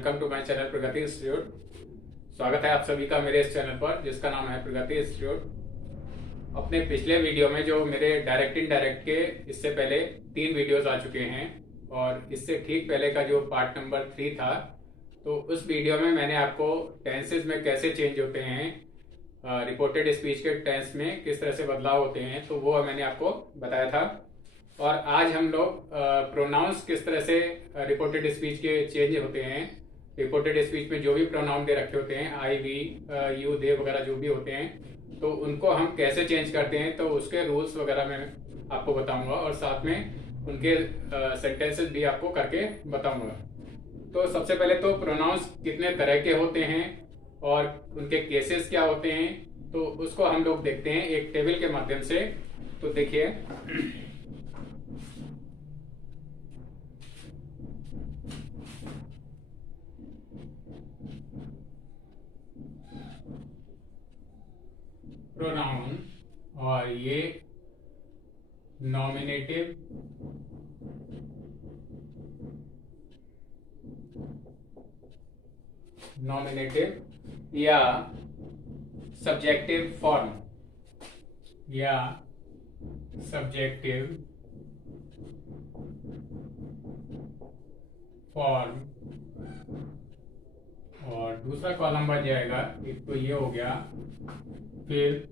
Welcome to my channel Pragati institute. स्वागत है आप सभी का मेरे इस चैनल पर जिसका नाम है प्रगति इंस्टीट्यूट। अपने पिछले वीडियो में जो मेरे डायरेक्ट इनडायरेक्ट के इससे पहले 3 वीडियोस आ चुके हैं और इससे ठीक पहले का जो पार्ट नंबर 3 था, तो उस वीडियो में मैंने आपको टेंसेज में कैसे चेंज होते हैं, रिपोर्टेड स्पीच के टेंस में किस तरह से बदलाव होते हैं, तो वो मैंने आपको बताया था। और आज हम लोग प्रोनाउंस किस तरह से रिपोर्टेड स्पीच के चेंज होते हैं, रिपोर्टेड स्पीच में जो भी प्रोनाउन दे रखे होते हैं, आई वी यू दे वगैरह जो भी होते हैं, तो उनको हम कैसे चेंज करते हैं, तो उसके रूल्स वगैरह मैं आपको बताऊंगा और साथ में उनके सेंटेंसेस भी आपको करके बताऊंगा। तो सबसे पहले तो प्रोनाउंस कितने तरह के होते हैं और उनके केसेस क्या होते हैं, तो उसको हम लोग देखते हैं एक टेबल के माध्यम से। तो देखिए, प्रोनाउन और ये नॉमिनेटिव, या सब्जेक्टिव फॉर्म और दूसरा कॉलम बन जाएगा, एक तो ये हो गया, फिर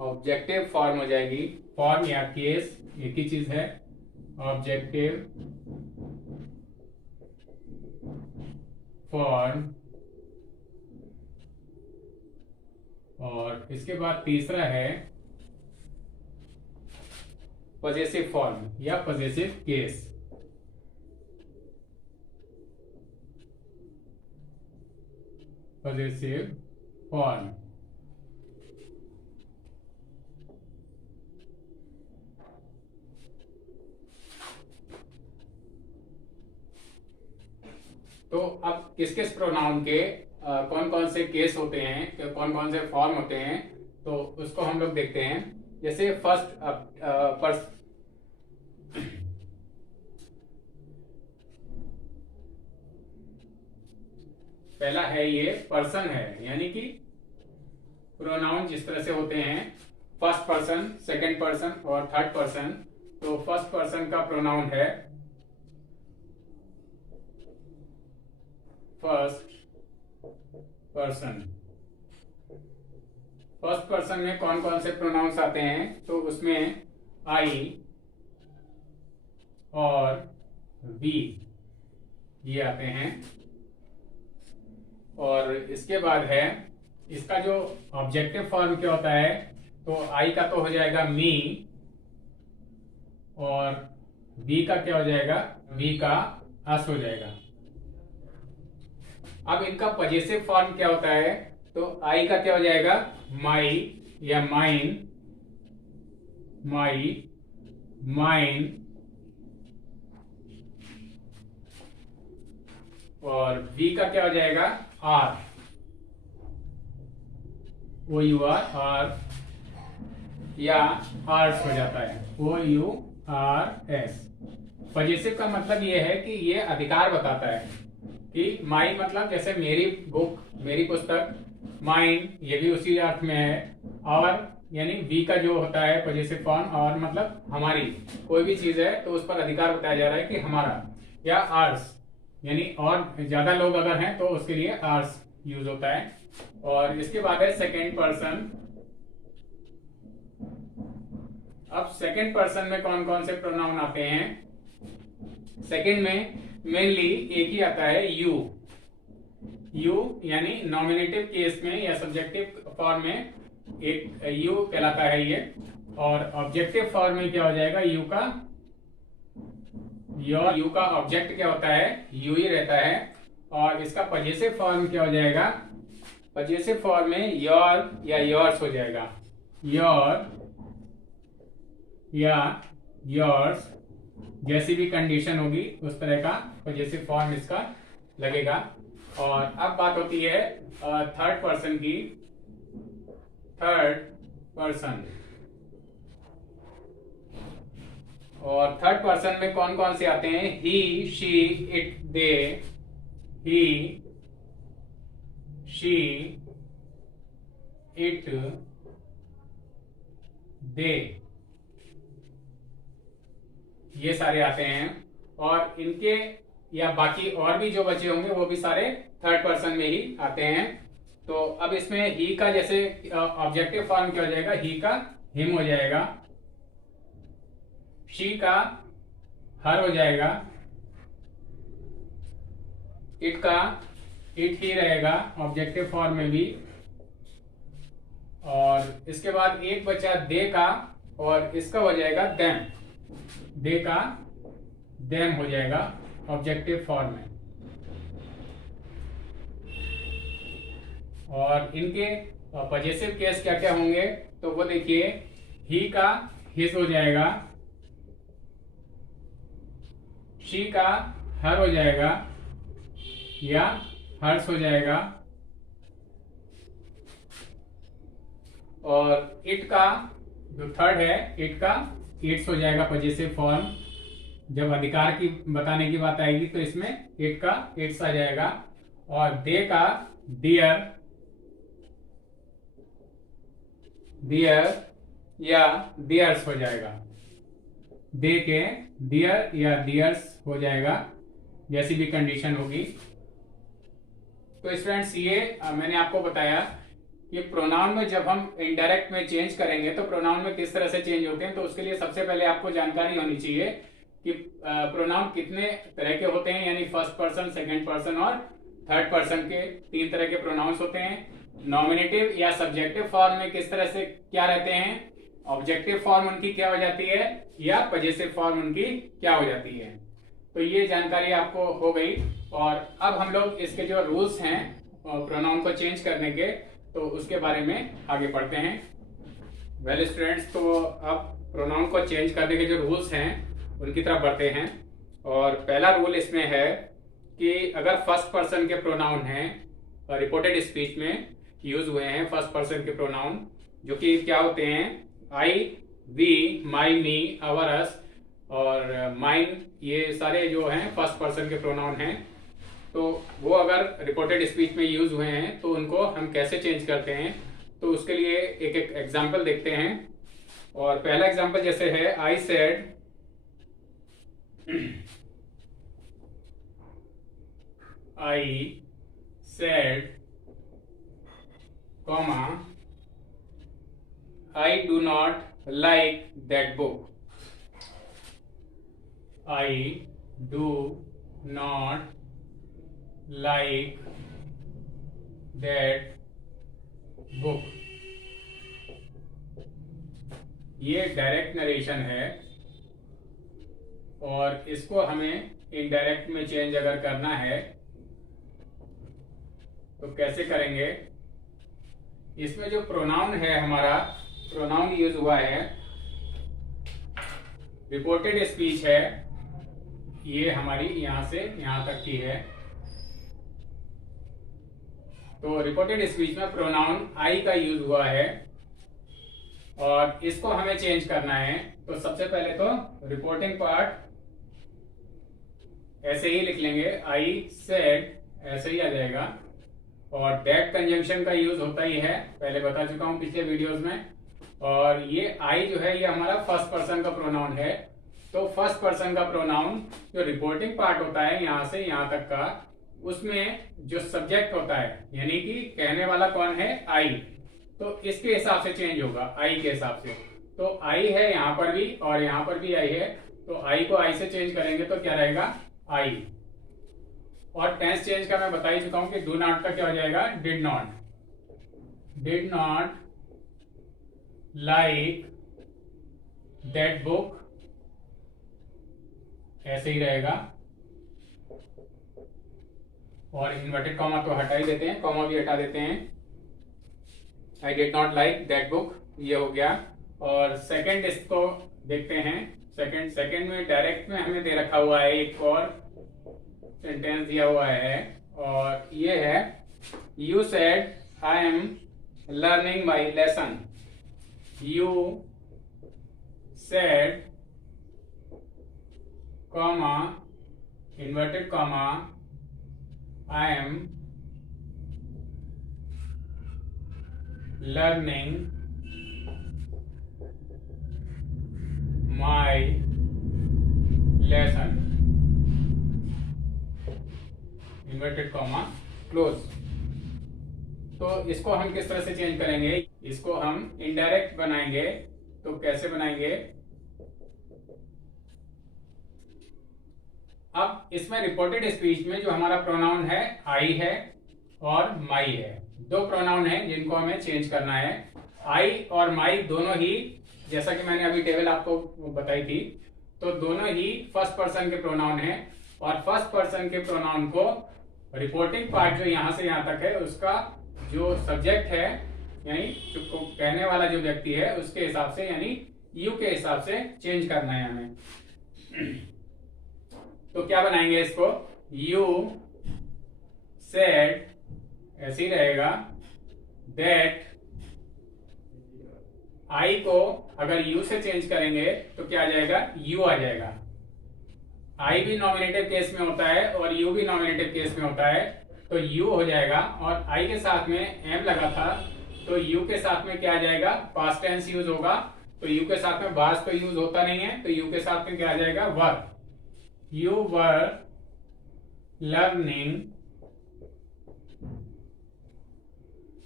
ऑब्जेक्टिव फॉर्म हो जाएगी। फॉर्म या केस एक ही चीज है, ऑब्जेक्टिव फॉर्म। और इसके बाद तीसरा है पजेसिव फॉर्म या पजेसिव केस। Possessive form. तो अब किस किस प्रोनाउन के कौन कौन से केस होते हैं, कौन कौन से फॉर्म होते हैं, तो उसको हम लोग देखते हैं। जैसे फर्स्ट पहला है, ये पर्सन है, यानी कि प्रोनाउन जिस तरह से होते हैं फर्स्ट पर्सन, सेकंड पर्सन और थर्ड पर्सन। तो फर्स्ट पर्सन का प्रोनाउन है फर्स्ट पर्सन। फर्स्ट पर्सन में कौन कौन से प्रोनाउंस आते हैं, तो उसमें आई और वी ये आते हैं। और इसके बाद है इसका जो ऑब्जेक्टिव फॉर्म क्या होता है, तो आई का तो हो जाएगा मी, और वी का क्या हो जाएगा, वी का अस हो जाएगा। अब इनका पजेसिव फॉर्म क्या होता है, तो आई का क्या हो जाएगा, माई या माइन, माई, माइन, और वी का क्या हो जाएगा, आर, ओ यू आर या आर्स हो जाता है, ओ यू आर एस। पजेसिव का मतलब ये है कि ये अधिकार बताता है कि माई मतलब जैसे मेरी बुक, मेरी पुस्तक, माइन ये भी उसी अर्थ में है, और यानी वी का जो होता है पजेसिव फॉर्म, और मतलब हमारी कोई भी चीज है तो उस पर अधिकार बताया जा रहा है कि हमारा, या आर्स यानी और ज्यादा लोग अगर हैं तो उसके लिए आर्स यूज होता है। और इसके बाद है सेकेंड पर्सन। अब सेकेंड पर्सन में कौन कौन से प्रोनाउन आते हैं, सेकेंड में मेनली एक ही आता है, यू। यू यानी नॉमिनेटिव केस में या सब्जेक्टिव फॉर्म में एक यू कहलाता है ये, और ऑब्जेक्टिव फॉर्म में क्या हो जाएगा, यू का, यू का ऑब्जेक्ट क्या होता है, यू ही रहता है। और इसका पजेसिव फॉर्म क्या हो जाएगा, पजेसिव फॉर्म में योर या योर्स हो जाएगा, योर या योर्स, जैसी भी कंडीशन होगी उस तरह का पजेसिव फॉर्म इसका लगेगा। और अब बात होती है थर्ड पर्सन की। थर्ड पर्सन, और थर्ड थर्ड पर्सन में कौन कौन से आते हैं? He, she, it, they. He, she, it, they, ये सारे आते हैं। और इनके या बाकी और भी जो बचे होंगे वो भी सारे थर्ड पर्सन में ही आते हैं। तो अब इसमें ही का जैसे ऑब्जेक्टिव फॉर्म क्या हो जाएगा? ही का हिम हो जाएगा, शी का हर हो जाएगा, इट का इट ही रहेगा ऑब्जेक्टिव फॉर्म में भी। और इसके बाद एक बचा दे का, और इसका हो जाएगा देम। दे का देम हो जाएगा ऑब्जेक्टिव फॉर्म में। और इनके पजेसिव केस क्या क्या होंगे तो वो देखिए, ही का हिज हो जाएगा, शी का हर हो जाएगा या हर्ष हो जाएगा, और इट का जो थर्ड है इट का इट्स हो जाएगा पजेसिव फॉर्म। जब अधिकार की बताने की बात आएगी तो इसमें इट का इट्स आ जाएगा। और दे का डियर, डियर या डियर्स हो जाएगा। दे के डियर या डियर्स हो जाएगा, जैसी भी कंडीशन होगी। तो स्टूडेंट्स ये मैंने आपको बताया कि प्रोनाउन में जब हम इनडायरेक्ट में चेंज करेंगे तो प्रोनाउन में किस तरह से चेंज होते हैं। तो उसके लिए सबसे पहले आपको जानकारी होनी चाहिए कि प्रोनाउन कितने तरह के होते हैं, यानी फर्स्ट पर्सन, सेकंड पर्सन और थर्ड पर्सन के 3 तरह के प्रोनाउंस होते हैं। नॉमिनेटिव या सब्जेक्टिव फॉर्म में किस तरह से क्या रहते हैं, ऑब्जेक्टिव फॉर्म उनकी क्या हो जाती है या पजेसिव फॉर्म उनकी क्या हो जाती है। तो ये जानकारी आपको हो गई। और अब हम लोग इसके जो रूल्स हैं प्रोनाउन को चेंज करने के, तो उसके बारे में आगे पढ़ते हैं। वेल स्टूडेंट्स, तो अब प्रोनाउन को चेंज करने के जो रूल्स हैं उनकी तरफ बढ़ते हैं। और पहला रूल इसमें है कि अगर फर्स्ट पर्सन के प्रोनाउन हैं, रिपोर्टेड स्पीच में यूज हुए हैं फर्स्ट पर्सन के प्रोनाउन, जो कि क्या होते हैं, आई, वी, माई, मी, अवर, अस और माइन, ये सारे जो हैं फर्स्ट पर्सन के प्रोनाउन हैं। तो वो अगर रिपोर्टेड स्पीच में यूज हुए हैं तो उनको हम कैसे चेंज करते हैं, तो उसके लिए एक एक एग्जाम्पल देखते हैं। और पहला एग्जाम्पल जैसे है, I said, I said, comma, I do not like that book. I do not like that book. ये डायरेक्ट नरेशन है और इसको हमें इनडायरेक्ट में चेंज अगर करना है तो कैसे करेंगे। इसमें जो प्रोनाउन है, हमारा प्रोनाउन यूज हुआ है, रिपोर्टेड स्पीच है, ये हमारी यहां से यहां तक की है। तो रिपोर्टेड स्पीच में प्रोनाउन आई का यूज हुआ है और इसको हमें चेंज करना है। तो सबसे पहले तो रिपोर्टिंग पार्ट ऐसे ही लिख लेंगे, आई सेड, ऐसे ही आ जाएगा। और दैट कंजंक्शन का यूज होता ही है, पहले बता चुका हूं पिछले वीडियोस में। और ये आई जो है ये हमारा फर्स्ट पर्सन का प्रोनाउन है। तो फर्स्ट पर्सन का प्रोनाउन जो रिपोर्टिंग पार्ट होता है यहां से यहां तक का, उसमें जो सब्जेक्ट होता है, यानी कि कहने वाला कौन है, आई, तो इसके हिसाब से चेंज होगा, आई के हिसाब से। तो आई है यहां पर भी और यहां पर भी आई है, तो आई को आई से चेंज करेंगे तो क्या रहेगा, आई। और टेंस चेंज का मैं बता ही चुका हूं कि डू नॉट का क्या हो जाएगा, did not. Did not like that book, ऐसे ही रहेगा। और इन्वर्टेड कॉमा तो हटा ही देते हैं, कॉमा भी हटा देते हैं। I did not like that book, ये हो गया। और सेकंड इसको देखते हैं। सेकंड में डायरेक्ट में हमें दे रखा हुआ है, एक और सेंटेंस दिया हुआ है और ये है, you said I am learning my lesson. You said comma inverted comma I am learning my lesson inverted comma close. तो इसको हम किस तरह से चेंज करेंगे, इसको हम इनडायरेक्ट बनाएंगे। तो कैसे बनाएंगे, अब इसमें रिपोर्टेड स्पीच में जो हमारा प्रोनाउन है आई है और माई है, दो प्रोनाउन है जिनको हमें चेंज करना है। आई और माई दोनों ही, जैसा कि मैंने अभी टेबल आपको बताई थी, तो दोनों ही फर्स्ट पर्सन के प्रोनाउन है। और फर्स्ट पर्सन के प्रोनाउन को रिपोर्टिंग पार्ट जो यहां से यहां तक है उसका जो सब्जेक्ट है यानी जो कहने वाला जो व्यक्ति है उसके हिसाब से यानी यू के हिसाब से चेंज करना है हमें। तो क्या बनाएंगे इसको, यू सेड ऐसे ही रहेगा, दैट आई को अगर यू से चेंज करेंगे तो क्या आ जाएगा, यू आ जाएगा। आई भी नॉमिनेटिव केस में होता है और यू भी नॉमिनेटिव केस में होता है, तो यू हो जाएगा। और आई के साथ में एम लगा था तो यू के साथ में क्या आ जाएगा, पास्ट टेंस यूज होगा। तो यू के साथ में वाज तो यूज होता नहीं है, तो यू के साथ में क्या आ जाएगा, वर। You were learning.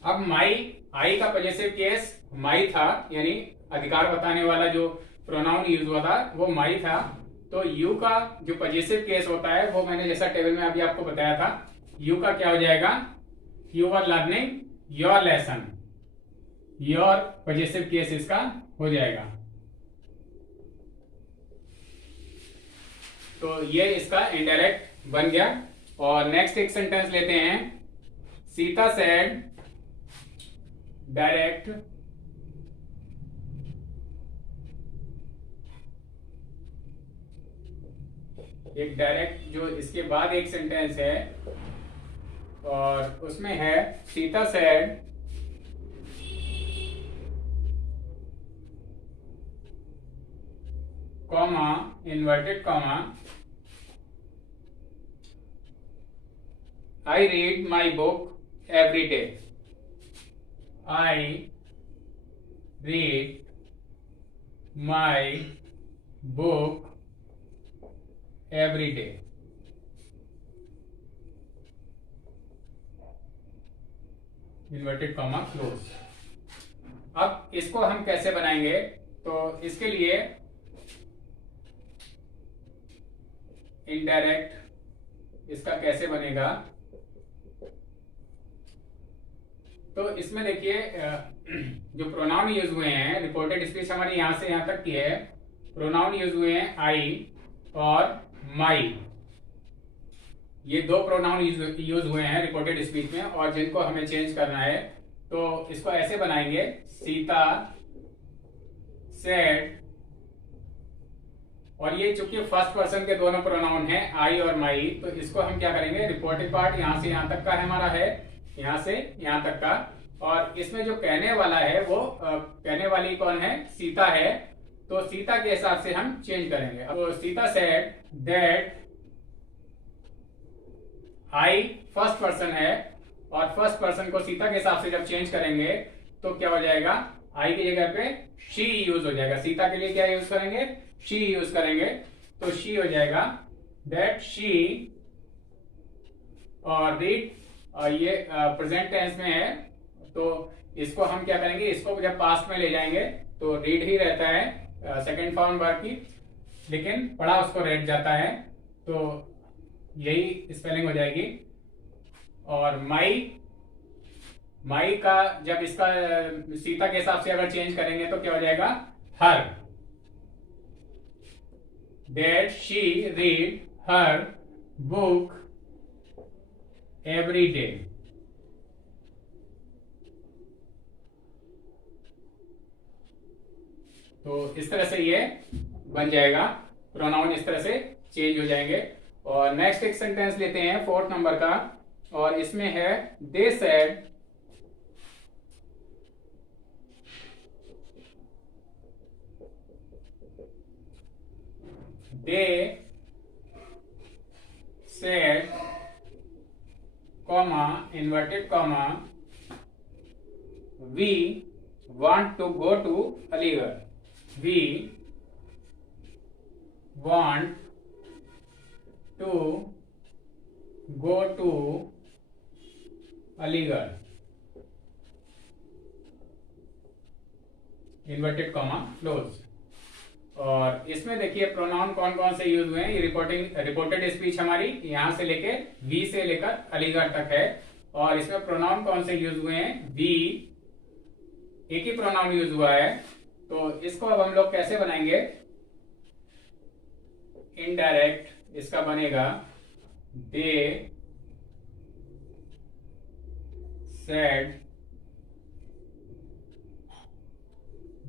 अब माई, आई का पॉजेसिव केस माई था, यानी अधिकार बताने वाला जो प्रोनाउन यूज हुआ था वो माई था। तो यू का जो पॉजेसिव केस होता है वो मैंने जैसा टेबल में अभी आपको बताया था, यू का क्या हो जाएगा, you were learning your lesson, your possessive case इसका हो जाएगा। तो ये इसका इनडायरेक्ट बन गया। और नेक्स्ट एक सेंटेंस लेते हैं, सीता सेड डायरेक्ट एक डायरेक्ट जो इसके बाद एक सेंटेंस है और उसमें है Sita said comma inverted comma I read my book every day. I read my book every day. Inverted comma close. अब इसको हम कैसे बनाएंगे, तो इसके लिए इनडायरेक्ट इसका कैसे बनेगा, तो इसमें देखिए जो प्रोनाउन यूज हुए हैं, रिपोर्टेड स्पीच हमारी यहां से यहां तक की है, प्रोनाउन यूज हुए हैं आई और माई, ये दो प्रोनाउन यूज हुए हैं रिपोर्टेड स्पीच में और जिनको हमें चेंज करना है। तो इसको ऐसे बनाएंगे, सीता सेड, और ये चूंकि फर्स्ट पर्सन के दोनों प्रोनाउन हैं आई और माई, तो इसको हम क्या करेंगे, रिपोर्टेड पार्ट यहां से यहां तक का है हमारा, है यहां से यहां तक का, और इसमें जो कहने वाला है वो कहने वाली कौन है, सीता है। तो सीता के हिसाब से हम चेंज करेंगे। तो Sita said that I first person है और फर्स्ट पर्सन को सीता के हिसाब से जब चेंज करेंगे तो क्या हो जाएगा, आई की जगह पे शी यूज हो जाएगा। सीता के लिए क्या यूज करेंगे, शी यूज करेंगे, तो शी हो जाएगा दैट शी। और रीड ये प्रेजेंट टेंस में है, तो इसको हम क्या करेंगे, इसको जब पास्ट में ले जाएंगे तो रीड ही रहता है सेकंड फॉर्म वर्ब की, लेकिन पढ़ा उसको रेड जाता है, तो यही स्पेलिंग हो जाएगी। और माई, माई का जब इसका सीता के हिसाब से अगर चेंज करेंगे तो क्या हो जाएगा, her. That she read her book every day. तो इस तरह से ये बन जाएगा, प्रोनाउन इस तरह से चेंज हो जाएंगे। और नेक्स्ट एक सेंटेंस लेते हैं 4th नंबर का, और इसमें है they said they comma, inverted comma, we want to go to Aligarh. We want to go to Aligarh. Inverted comma close. और इसमें देखिए प्रोनाउन कौन कौन से यूज हुए हैं। ये रिपोर्टेड स्पीच हमारी यहां से लेके वी से लेकर अलीगढ़ तक है। और इसमें प्रोनाउन कौन से यूज हुए हैं, वी, एक ही प्रोनाउन यूज हुआ है। तो इसको अब हम लोग कैसे बनाएंगे, इनडायरेक्ट इसका बनेगा दे सेड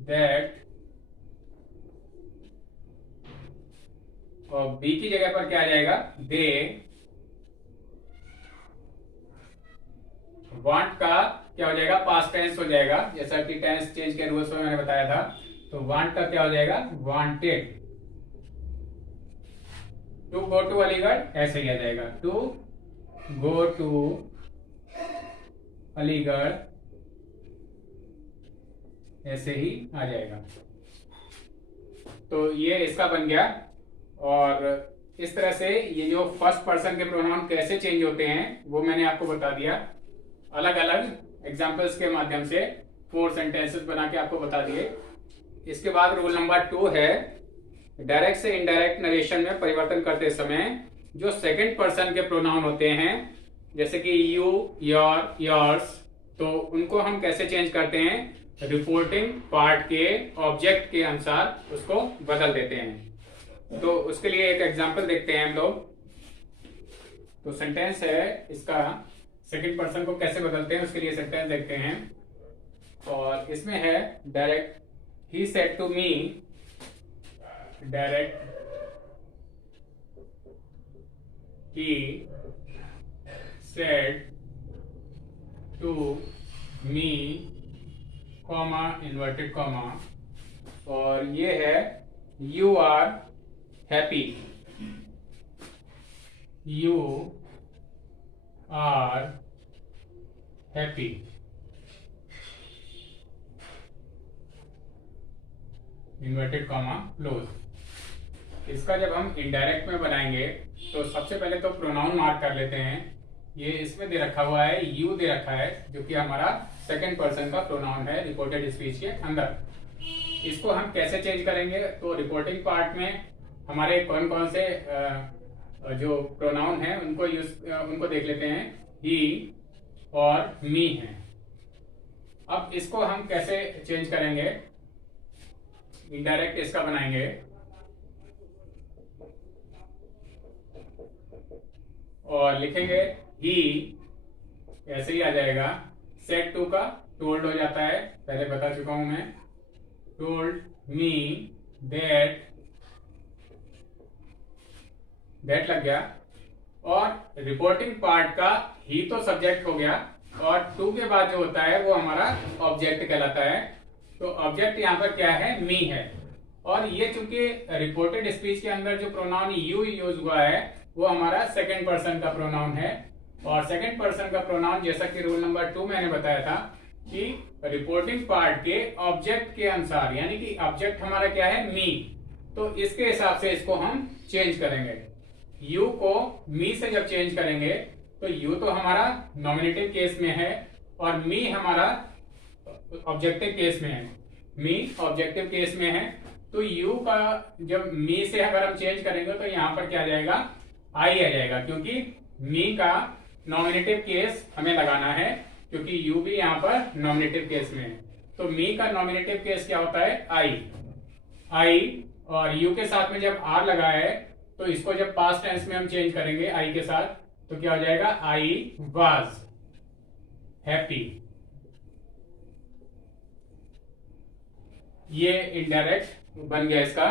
दैट, और बी की जगह पर क्या आ जाएगा, दे वांट का क्या हो जाएगा, पास्ट टेंस हो जाएगा, जैसा कि टेंस चेंज के रूल्स में मैंने बताया था। तो वांट का क्या हो जाएगा, wanted. To go to Aligarh ऐसे ही आ जाएगा, टू गो टू अलीगढ़ ऐसे ही आ जाएगा। तो ये इसका बन गया। और इस तरह से ये जो फर्स्ट पर्सन के प्रोनाउन कैसे चेंज होते हैं वो मैंने आपको बता दिया, अलग अलग एग्जांपल्स के माध्यम से 4 सेंटेंसेस बना के आपको बता दिए। इसके बाद रूल नंबर 2 है, डायरेक्ट से इनडायरेक्ट नरेशन में परिवर्तन करते समय जो सेकंड पर्सन के प्रोनाउन होते हैं, जैसे कि यू, योर, योर्स, तो उनको हम कैसे चेंज करते हैं, रिपोर्टिंग पार्ट के ऑब्जेक्ट के अनुसार उसको बदल देते हैं। तो उसके लिए एक एग्जांपल देखते हैं हम लोग। तो सेंटेंस है इसका, सेकंड पर्सन को कैसे बदलते हैं उसके लिए सेंटेंस देखते हैं। और इसमें है direct, he said to me, direct he said to me, comma, inverted comma, और ये है you are happy, you are happy. Inverted comma close. इसका जब हम इनडायरेक्ट में बनाएंगे तो सबसे पहले तो प्रोनाउन मार्क कर लेते हैं। ये इसमें दे रखा हुआ है, यू दे रखा है, जो कि हमारा सेकंड पर्सन का प्रोनाउन है रिपोर्टेड स्पीच के अंदर। इसको हम कैसे चेंज करेंगे, तो रिपोर्टिंग पार्ट में हमारे कौन कौन से जो प्रोनाउन है उनको देख लेते हैं, ही और मी हैं। अब इसको हम कैसे चेंज करेंगे, इनडायरेक्ट इसका बनाएंगे और लिखेंगे ही, ऐसे ही आ जाएगा। सेड टू का टोल्ड हो जाता है, पहले बता चुका हूं मैं, टोल्ड मी दैट, दैट लग गया। और रिपोर्टिंग पार्ट का ही तो सब्जेक्ट हो गया, और टू के बाद जो होता है वो हमारा ऑब्जेक्ट कहलाता है। तो ऑब्जेक्ट यहाँ पर क्या है, मी है। और ये चूंकि रिपोर्टेड स्पीच के अंदर जो प्रोनाउन यू यूज हुआ है वो हमारा सेकंड पर्सन का प्रोनाउन है। और सेकंड पर्सन का प्रोनाउन, जैसा कि रूल नंबर 2 मैंने बताया था कि रिपोर्टिंग पार्ट के ऑब्जेक्ट के अनुसार, यानी कि ऑब्जेक्ट हमारा क्या है, मी, तो इसके हिसाब से इसको हम चेंज करेंगे। यू को मी से जब चेंज करेंगे तो यू तो हमारा नॉमिनेटिव केस में है और मी हमारा ऑब्जेक्टिव केस में है। मी ऑब्जेक्टिव केस में है, तो यू का जब मी से अगर हम चेंज करेंगे तो यहां पर क्या आ जाएगा, आई आ जाएगा, क्योंकि मी का नॉमिनेटिव केस हमें लगाना है, क्योंकि यू भी यहां पर नॉमिनेटिव केस में है। तो मी का नॉमिनेटिव केस क्या होता है, आई, आई, और यू के साथ में जब आर लगा है तो इसको जब पास्ट टेंस में हम चेंज करेंगे आई के साथ, तो क्या हो जाएगा, आई वाज हैप्पी। ये इनडायरेक्ट बन गया इसका।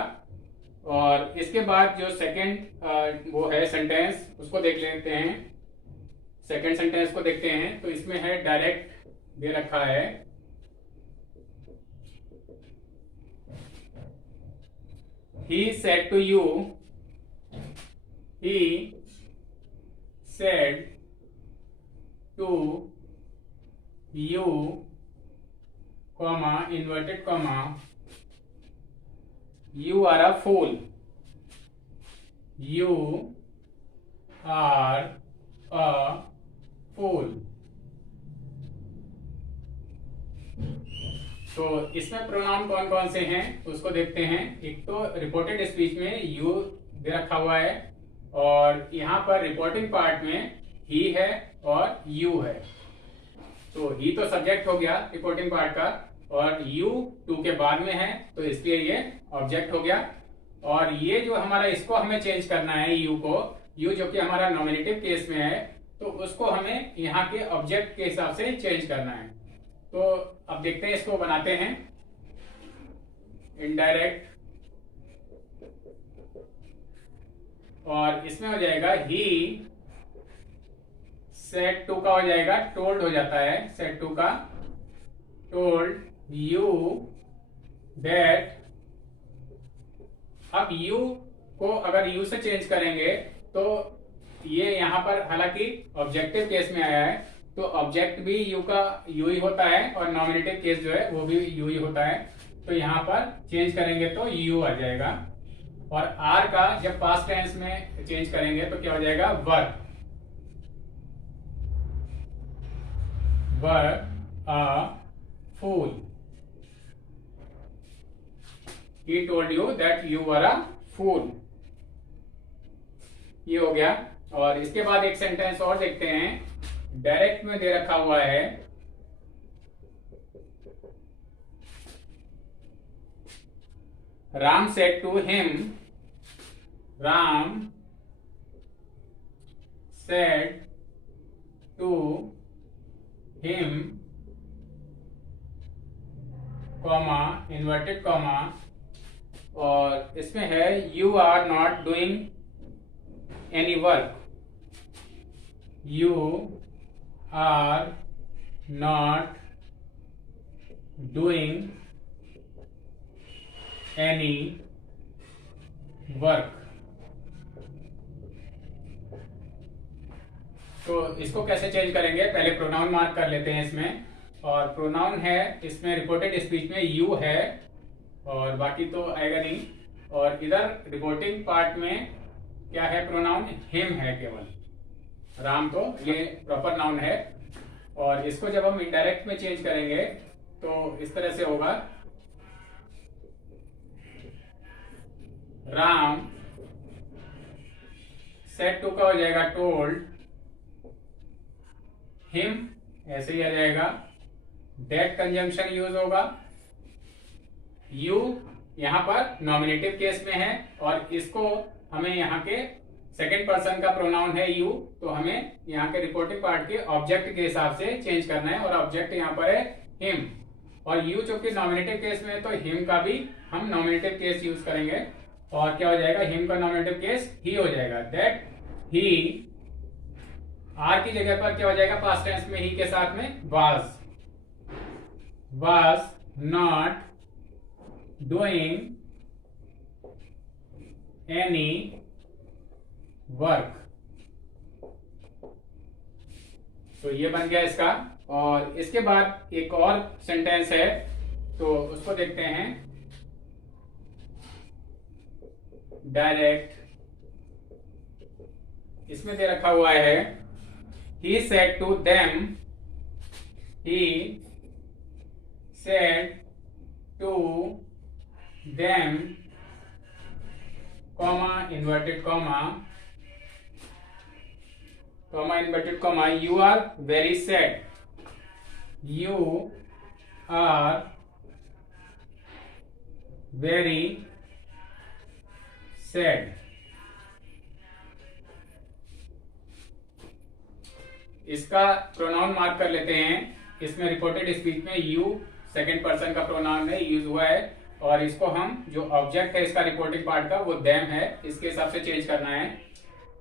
और इसके बाद जो सेकंड वो है सेंटेंस, उसको देख लेते हैं। सेकंड सेंटेंस को देखते हैं। तो इसमें है डायरेक्ट दे रखा है, he said to you, he said to you comma inverted comma you are a fool, you are a fool. तो इसमें प्रोनाउन कौन कौन से हैं उसको देखते हैं। एक तो रिपोर्टेड स्पीच में यू दे रखा हुआ है, और यहाँ पर रिपोर्टिंग पार्ट में ही है और यू है। तो ही तो सब्जेक्ट हो गया रिपोर्टिंग पार्ट का, और यू टू के बाद में है तो इसलिए ये ऑब्जेक्ट हो गया। और ये जो हमारा, इसको हमें चेंज करना है यू को, यू जो कि हमारा नॉमिनेटिव केस में है, तो उसको हमें यहाँ के ऑब्जेक्ट के हिसाब से चेंज करना है। तो अब देखते हैं, इसको बनाते हैं इनडायरेक्ट, और इसमें हो जाएगा ही सेट टू का हो जाएगा टोल्ड हो जाता है, सेट टू का टोल्ड यू दैट। अब यू को अगर यू से चेंज करेंगे तो ये यहाँ पर हालांकि ऑब्जेक्टिव केस में आया है, तो ऑब्जेक्ट भी यू का यू ही होता है और नॉमिनेटिव केस जो है वो भी यू ही होता है। तो यहाँ पर चेंज करेंगे तो यू आ जाएगा, और आर का जब पास्ट टेंस में चेंज करेंगे तो क्या हो जाएगा, वर, वर अ फूल। He told you that you were a fool। ये हो गया। और इसके बाद एक सेंटेंस और देखते हैं, डायरेक्ट में दे रखा हुआ है, Ram said to him, Ram said to him comma inverted comma, और इसमें है you are not doing any work, you are not doing any work. तो इसको कैसे चेंज करेंगे, पहले प्रोनाउन मार्क कर लेते हैं इसमें। और प्रोनाउन है इसमें रिपोर्टेड स्पीच में यू है, और बाकी तो आएगा नहीं। और इधर रिपोर्टिंग पार्ट में क्या है, प्रोनाउन हिम है केवल, राम तो ये प्रॉपर नाउन है। और इसको जब हम इनडायरेक्ट में चेंज करेंगे तो इस तरह से होगा, राम सेड टू का हो जाएगा टोल्ड हिम, ऐसे ही आ जाएगा। दैट कंजंक्शन यूज होगा, यू यहां पर नॉमिनेटिव केस में है, और इसको हमें यहाँ के सेकेंड पर्सन का प्रोनाउन है यू, तो हमें यहाँ के रिपोर्टिंग पार्ट के ऑब्जेक्ट के हिसाब से चेंज करना है, और ऑब्जेक्ट यहाँ पर है हिम। और यू चूंकि नॉमिनेटिव केस में है तो हिम का भी हम नॉमिनेटिव केस यूज करेंगे, और क्या हो जाएगा, हिम का नॉमिनेटिव केस ही हो जाएगा। दैट ही, आर की जगह पर क्या हो जाएगा, पास्ट टेंस में ही के साथ में was not doing any work. तो ये बन गया इसका। और इसके बाद एक और सेंटेंस है, तो उसको देखते हैं डायरेक्ट। इसमें दे रखा हुआ है, he said to them, he said to them, comma inverted comma, comma inverted comma, you are very sad, you are very sad। इसका प्रोनाउन मार्क कर लेते हैं। इसमें रिपोर्टेड स्पीच में यू सेकंड पर्सन का प्रोनाउन है, यूज हुआ है, और इसको हम जो ऑब्जेक्ट है इसका रिपोर्टिंग पार्ट का वो देम है, इसके हिसाब से चेंज करना है।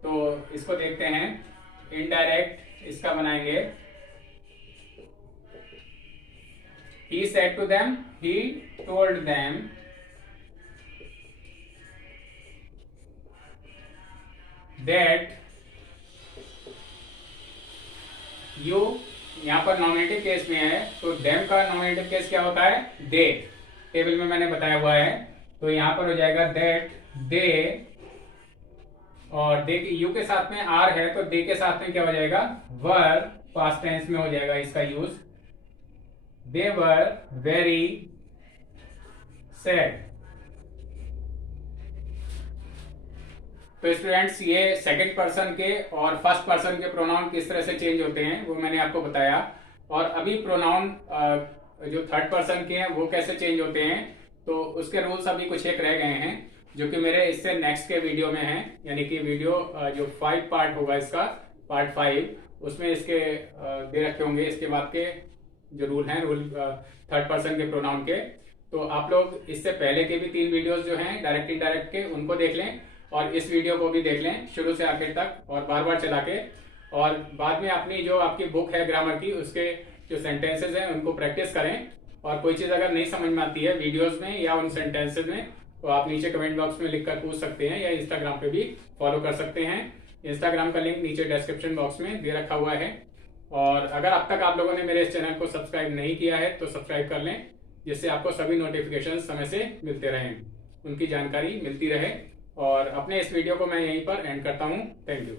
तो इसको देखते हैं, इनडायरेक्ट इसका बनाएंगे, he said to them, he told them, that you यहाँ पर नॉमिनेटिव केस में है, तो देम का नॉमिनेटिव केस क्या होता है? दे। टेबल में मैंने बताया हुआ है। तो यहाँ पर हो जाएगा दैट, दे, और दे यू के साथ में आर है, तो दे के साथ में क्या हो जाएगा? वर। पास्ट टेंस में हो जाएगा इसका use. They were very sad. तो स्टूडेंट्स, ये सेकंड पर्सन के और फर्स्ट पर्सन के प्रोनाउन किस तरह से चेंज होते हैं वो मैंने आपको बताया। और अभी प्रोनाउन जो थर्ड पर्सन के हैं वो कैसे चेंज होते हैं, तो उसके रूल्स अभी कुछ एक रह गए हैं जो कि मेरे इससे नेक्स्ट के वीडियो में है, यानी कि वीडियो जो 5 पार्ट होगा इसका, पार्ट 5, उसमें इसके दे रखे होंगे इसके बाद के जो रूल हैं, रूल थर्ड पर्सन के प्रोनाउन के। तो आप लोग इससे पहले के भी 3 वीडियोस जो हैं डायरेक्ट इनडायरेक्ट के, उनको देख लें और इस वीडियो को भी देख लें शुरू से आखिर तक, और बार बार चला के। और बाद में अपनी जो आपकी बुक है ग्रामर की, उसके जो सेंटेंसेज हैं उनको प्रैक्टिस करें। और कोई चीज़ अगर नहीं समझ में आती है वीडियोस में या उन सेंटेंसेज में, तो आप नीचे कमेंट बॉक्स में लिखकर पूछ सकते हैं, या इंस्टाग्राम पे भी फॉलो कर सकते हैं। इंस्टाग्राम का लिंक नीचे डिस्क्रिप्शन बॉक्स में दे रखा हुआ है। और अगर अब तक आप लोगों ने मेरे इस चैनल को सब्सक्राइब नहीं किया है तो सब्सक्राइब कर लें, जिससे आपको सभी नोटिफिकेशन समय से मिलते रहें, उनकी जानकारी मिलती रहे। और अपने इस वीडियो को मैं यहीं पर एंड करता हूँ। Thank you.